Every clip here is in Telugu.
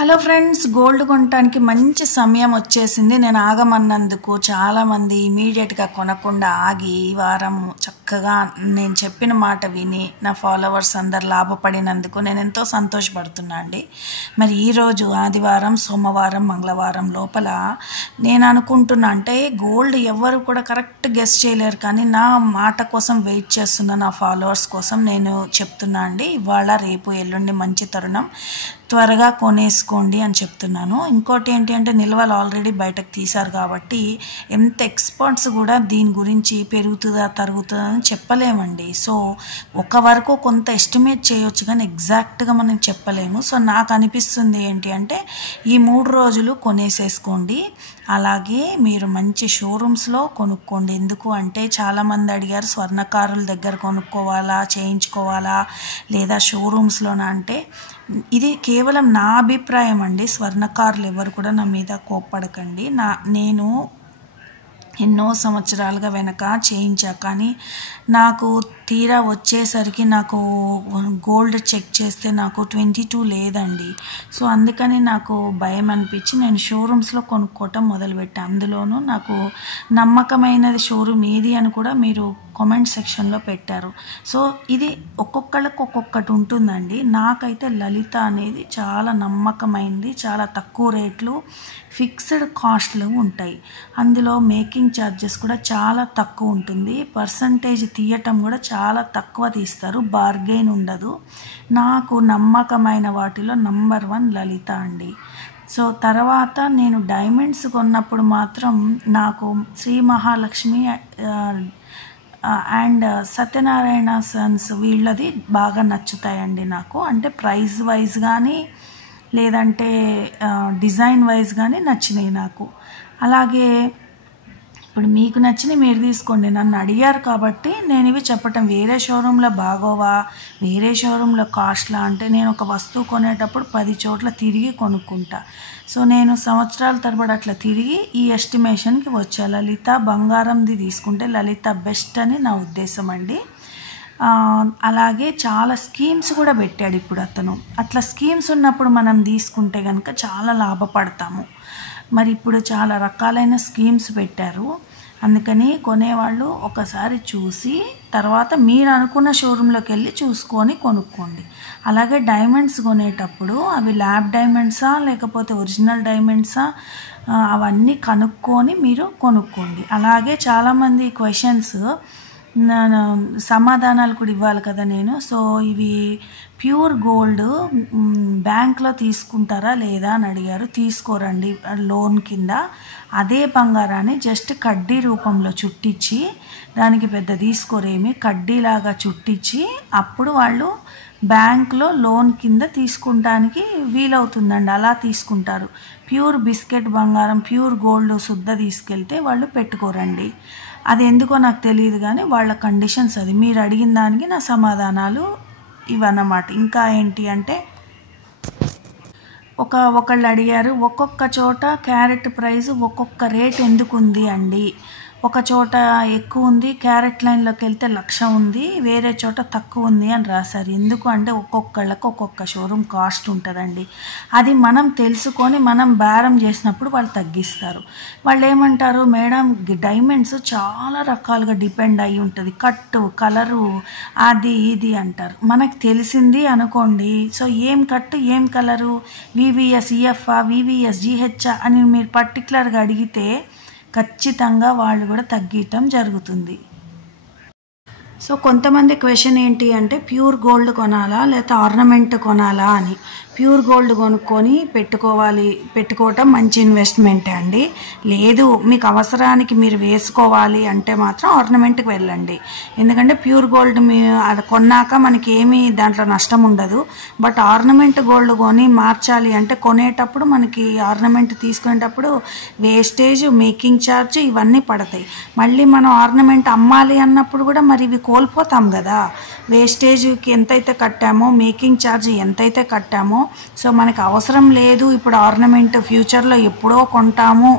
హలో ఫ్రెండ్స్, గోల్డ్ కొనడానికి మంచి సమయం వచ్చేసింది. నేను ఆగమన్నందుకు చాలామంది ఇమీడియట్గా కొనకుండా ఆగి ఈ వారం చక్కగా నేను చెప్పిన మాట విని నా ఫాలోవర్స్ అందరు లాభపడినందుకు నేను ఎంతో సంతోషపడుతున్నా అండి. మరి ఈరోజు ఆదివారం, సోమవారం, మంగళవారం లోపల నేను అనుకుంటున్నా, అంటే గోల్డ్ ఎవరు కూడా కరెక్ట్ గెస్ చేయలేరు, కానీ నా మాట కోసం వెయిట్ చేస్తున్న నా ఫాలోవర్స్ కోసం నేను చెప్తున్నా అండి. ఇవాళ రేపు ఎల్లుండి మంచి తరుణం, త్వరగా కొనేసుకోండి అని చెప్తున్నాను. ఇంకోటి ఏంటి అంటే నిల్వలు ఆల్రెడీ బయటకు తీశారు కాబట్టి ఎంత ఎక్స్పర్ట్స్ కూడా దీని గురించి పెరుగుతుందా తరుగుతుందా అని చెప్పలేమండి. సో ఒక వరకు కొంత ఎస్టిమేట్ చేయొచ్చు కానీ ఎగ్జాక్ట్గా మనం చెప్పలేము. సో నాకు అనిపిస్తుంది ఏంటి అంటే ఈ 3 రోజులు కొనేసేసుకోండి. అలాగే మీరు మంచి షోరూమ్స్లో కొనుక్కోండి. ఎందుకు అంటే చాలామంది అడిగారు స్వర్ణకారుల దగ్గర కొనుక్కోవాలా, చేయించుకోవాలా లేదా షోరూమ్స్లోనా అంటే ఇది కేవలం నా అభిప్రాయం అండి. స్వర్ణకారులు ఎవరు కూడా నా మీద కోప్పడకండి. నేను ఎన్నో సంవత్సరాలుగా వెనక చేయించా, కానీ నాకు తీరా వచ్చేసరికి నాకు గోల్డ్ చెక్ చేస్తే నాకు 22 లేదండి. సో అందుకని నాకు భయం అనిపించి నేను షోరూమ్స్లో కొనుక్కోవటం మొదలుపెట్టాను. అందులోనూ నాకు నమ్మకమైనది షోరూమ్ ఏది అని కూడా మీరు కామెంట్ సెక్షన్లో పెట్టారు. సో ఇది ఒక్కొక్కళ్ళకి ఒక్కొక్కటి ఉంటుందండి. నాకైతే లలిత అనేది చాలా నమ్మకమైంది. చాలా తక్కువ రేట్లు, ఫిక్స్డ్ కాస్ట్లు ఉంటాయి. అందులో మేకింగ్ ఛార్జెస్ కూడా చాలా తక్కువ ఉంటుంది. పర్సంటేజ్ తీయటం కూడా చాలా తక్కువ తీస్తారు, బార్గెయిన్ ఉండదు. నాకు నమ్మకమైన వాటిలో నంబర్ 1 లలిత అండి. సో తర్వాత నేను డైమండ్స్ కొన్నప్పుడు మాత్రం నాకు శ్రీ మహాలక్ష్మి అండ్ సత్యనారాయణ సన్స్ వీళ్ళది బాగా నచ్చుతాయండి నాకు. అంటే ప్రైస్ వైజ్ కానీ లేదంటే డిజైన్ వైజ్ కానీ నచ్చినాయి నాకు. అలాగే ఇప్పుడు మీకు నచ్చినవి మీరు తీసుకోండి. నన్ను అడిగారు కాబట్టి నేను ఇవి చెప్పటం. వేరే షోరూంలో బాగోవా, వేరే షోరూంలో కాస్ట్లా అంటే నేను ఒక వస్తువు కొనేటప్పుడు 10 చోట్ల తిరిగి కొనుక్కుంటా. సో నేను సంవత్సరాల తరబడి అట్లా తిరిగి ఈ ఎస్టిమేషన్కి వచ్చా. లలిత బంగారంది తీసుకుంటే లలిత బెస్ట్ అని నా ఉద్దేశం అండి. అలాగే చాలా స్కీమ్స్ కూడా పెట్టాడు ఇప్పుడు అతను. అట్లా స్కీమ్స్ ఉన్నప్పుడు మనం తీసుకుంటే కనుక చాలా లాభపడతాము. మరి ఇప్పుడు చాలా రకాలైన స్కీమ్స్ పెట్టారు. అందుకని కొనేవాళ్ళు ఒకసారి చూసి తర్వాత మీరు అనుకున్న షోరూంలోకి వెళ్ళి చూసుకొని కొనుక్కోండి. అలాగే డైమండ్స్ కొనేటప్పుడు అవి ల్యాబ్ డైమండ్సా లేకపోతే ఒరిజినల్ డైమండ్సా అవన్నీ కనుక్కొని మీరు కొనుక్కోండి. అలాగే చాలామంది క్వశ్చన్స్ సమాధానాలు కూడా ఇవ్వాలి కదా నేను. సో ఇవి ప్యూర్ గోల్డ్ బ్యాంక్లో తీసుకుంటారా లేదా అని అడిగారు. తీసుకోరండి లోన్ కింద. అదే బంగారాన్ని జస్ట్ కడ్డీ రూపంలో చుట్టించి, దానికి పెద్ద తీసుకోరేమి, కడ్డీలాగా చుట్టించి అప్పుడు వాళ్ళు బ్యాంక్లో లోన్ కింద తీసుకుంటానికి వీలవుతుందండి. అలా తీసుకుంటారు. ప్యూర్ బిస్కెట్ బంగారం, ప్యూర్ గోల్డ్ శుద్ధ తీసుకెళ్తే వాళ్ళు పెట్టుకోరండి. అది ఎందుకో నాకు తెలియదు కానీ వాళ్ళ కండిషన్స్ అది. మీరు అడిగిన దానికి నా సమాధానాలు ఇవన్నమాట. ఇంకా ఏంటి అంటే ఒకళ్ళు అడిగారు ఒక్కొక్క చోట క్యారెట్ ప్రైస్ ఒక్కొక్క రేట్ ఎందుకు ఉంది అండి. ఒక చోట ఎక్కువ ఉంది, క్యారెట్ లైన్లోకి వెళ్తే 1,00,000 ఉంది, వేరే చోట తక్కువ ఉంది అని రాశారు. ఎందుకు అంటే ఒక్కొక్కళ్ళకు ఒక్కొక్క షోరూమ్ కాస్ట్ ఉంటుందండి. అది మనం తెలుసుకొని మనం బేరం చేసినప్పుడు వాళ్ళు తగ్గిస్తారు. వాళ్ళు ఏమంటారు, మేడం డైమండ్స్ చాలా రకాలుగా డిపెండ్ అయ్యి ఉంటుంది, కట్టు కలరు అది ఇది అంటారు. మనకు తెలిసింది అనుకోండి. సో ఏం కట్టు ఏం కలరు, వివిఎస్ ఈఎఫ్ఆ వివిఎస్ జిహెచ్ఆ అని మీరు పర్టికులర్గా అడిగితే ఖచ్చితంగా వాళ్ళు కూడా తగ్గించడం జరుగుతుంది. సో కొంతమంది క్వశ్చన్ ఏంటి అంటే ప్యూర్ గోల్డ్ కొనాలా లేకపోతే ఆర్నమెంట్ కొనాలా అని. ప్యూర్ గోల్డ్ కొనుక్కొని పెట్టుకోవటం మంచి ఇన్వెస్ట్మెంటే అండి. లేదు మీకు అవసరానికి మీరు వేసుకోవాలి అంటే మాత్రం ఆర్నమెంట్కి వెళ్ళండి. ఎందుకంటే ప్యూర్ గోల్డ్ అది కొన్నాక మనకి ఏమీ దాంట్లో నష్టం ఉండదు. బట్ ఆర్నమెంట్ గోల్డ్ కొని మార్చాలి అంటే కొనేటప్పుడు మనకి ఆర్నమెంట్ తీసుకునేటప్పుడు వేస్టేజ్, మేకింగ్ ఛార్జ్ ఇవన్నీ పడతాయి. మళ్ళీ మనం ఆర్నమెంట్ అమ్మాలి అన్నప్పుడు కూడా మరి ఇవి కోల్పోతాం కదా. వేస్టేజ్కి ఎంతైతే కట్టామో, మేకింగ్ ఛార్జ్ ఎంతైతే కట్టామో సో మనకు అవసరం లేదు, ఇప్పుడు ఆర్నమెంట్ ఫ్యూచర్లో ఎప్పుడో కొంటాము,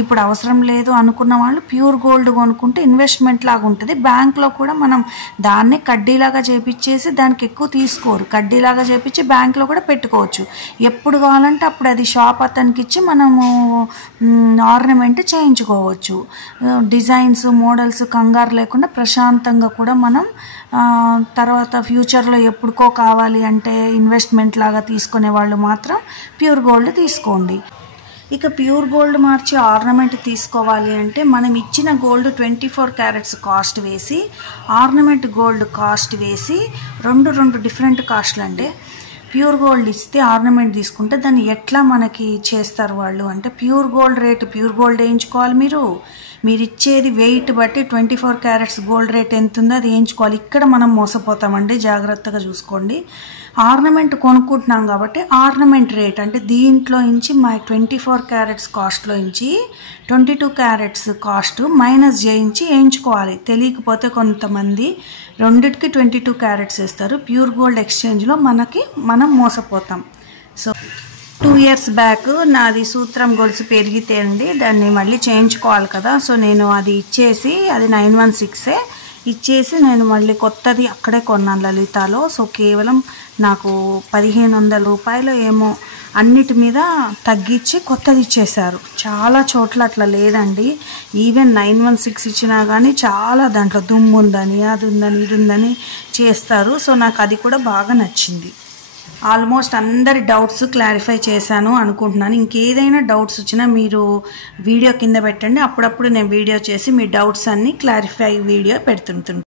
ఇప్పుడు అవసరం లేదు అనుకున్న వాళ్ళు ప్యూర్ గోల్డ్ కొనుక్కుంటే ఇన్వెస్ట్మెంట్ లాగా ఉంటుంది. బ్యాంక్లో కూడా మనం దాన్ని కడ్డీలాగా చేపించేసి దానికి ఎక్కువ తీసుకోరు, కడ్డీలాగా చేపించి బ్యాంక్లో కూడా పెట్టుకోవచ్చు. ఎప్పుడు కావాలంటే అప్పుడు అది షాప్ అతనికి ఇచ్చి మనము ఆర్నమెంట్ చేయించుకోవచ్చు. డిజైన్స్ మోడల్స్ కంగారు లేకుండా ప్రశాంతంగా కూడా మనం తర్వాత ఫ్యూచర్లో ఎప్పుడుకో కావాలి అంటే ఇన్వెస్ట్మెంట్ లాగా తీసుకునే వాళ్ళు మాత్రం ప్యూర్ గోల్డ్ తీసుకోండి. ఇక ప్యూర్ గోల్డ్ మార్చి ఆర్నమెంట్ తీసుకోవాలి అంటే మనం ఇచ్చిన గోల్డ్ 24 క్యారెట్స్ కాస్ట్ వేసి ఆర్నమెంట్ గోల్డ్ కాస్ట్ వేసి రెండు డిఫరెంట్ కాస్ట్లు. అంటే ప్యూర్ గోల్డ్ ఇస్తే ఆర్నమెంట్ తీసుకుంటే దాన్ని ఎట్లా మనకి చేస్తారు వాళ్ళు అంటే pure gold rate pure gold వేయించుకోవాలి. మీరు ఇచ్చేది వెయిట్ బట్టి 24 క్యారెట్స్ గోల్డ్ రేట్ ఎంత ఉందో అది వేయించుకోవాలి. ఇక్కడ మనం మోసపోతామండి, జాగ్రత్తగా చూసుకోండి. ఆర్నమెంట్ కొనుక్కుంటున్నాం కాబట్టి ఆర్నమెంట్ రేట్ అంటే దీంట్లో నుంచి మా 24 క్యారెట్స్ కాస్ట్లో నుంచి 22 క్యారెట్స్ కాస్ట్ మైనస్ చేయించి వేయించుకోవాలి. తెలియకపోతే కొంతమంది రెండిటికి 22 క్యారెట్స్ వేస్తారు. ప్యూర్ గోల్డ్ ఎక్స్చేంజ్లో మనం మోసపోతాం. సో 2 ఇయర్స్ బ్యాక్ నాది సూత్రం గొలుసు పెరిగితే అండి దాన్ని మళ్ళీ చేయించుకోవాలి కదా. సో నేను అది ఇచ్చేసి అది 916 ఇచ్చేసి నేను మళ్ళీ కొత్తది అక్కడే కొన్నాను లలితాలో. సో కేవలం నాకు 1500 రూపాయలు ఏమో అన్నిటి మీద తగ్గించి కొత్తది ఇచ్చేశారు. చాలా చోట్ల అట్లా లేదండి. ఈవెన్ 916 ఇచ్చినా కానీ చాలా దాంట్లో దుమ్ము ఉందని అది ఉందని ఇది ఉందని చేస్తారు. సో నాకు అది కూడా బాగా నచ్చింది. ఆల్మోస్ట్ అందరి డౌట్స్ క్లారిఫై చేశాను అనుకుంటున్నాను. ఇంకేదైనా డౌట్స్ వచ్చినా మీరు వీడియో కింద పెట్టండి, అప్పుడప్పుడు నేను వీడియో చేసి మీ డౌట్స్ అన్నీ క్లారిఫై వీడియో పెడుతుంటాను.